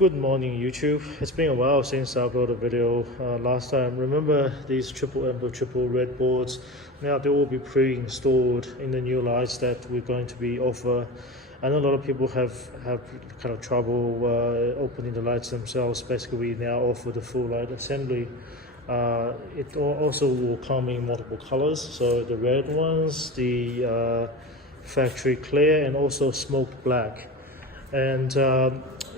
Good morning YouTube. It's been a while since I uploaded a video last time. Remember these triple amber, triple red boards? Now they will be pre-installed in the new lights that we're going to be offer. I know a lot of people have kind of trouble opening the lights themselves. Basically we now offer the full light assembly. It also will come in multiple colors, so the red ones, the factory clear, and also smoked black. And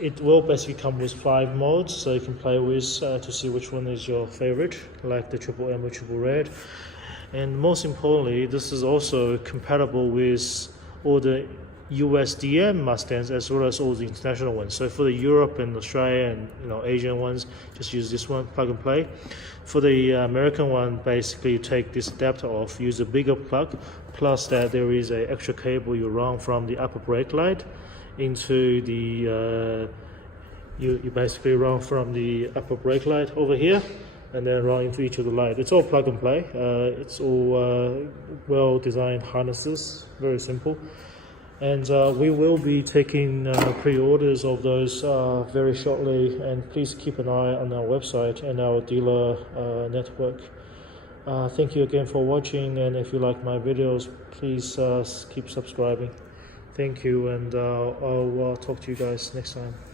it will basically come with 5 modes, so you can play with to see which one is your favorite, like the triple amber, triple red. And most importantly, this is also compatible with all the USDM Mustangs as well as all the international ones. So for the Europe and Australia and Asian ones, just use this one, plug and play. For the American one, basically you take this adapter off, use a bigger plug, plus that there is an extra cable you run from the upper brake light into the you basically run from the upper brake light over here and then run into each of the light. It's all plug and play. It's all well designed harnesses, very simple. And we will be taking pre-orders of those very shortly, and please keep an eye on our website and our dealer network. Thank you again for watching, and if you like my videos, please keep subscribing. Thank you, and I'll talk to you guys next time.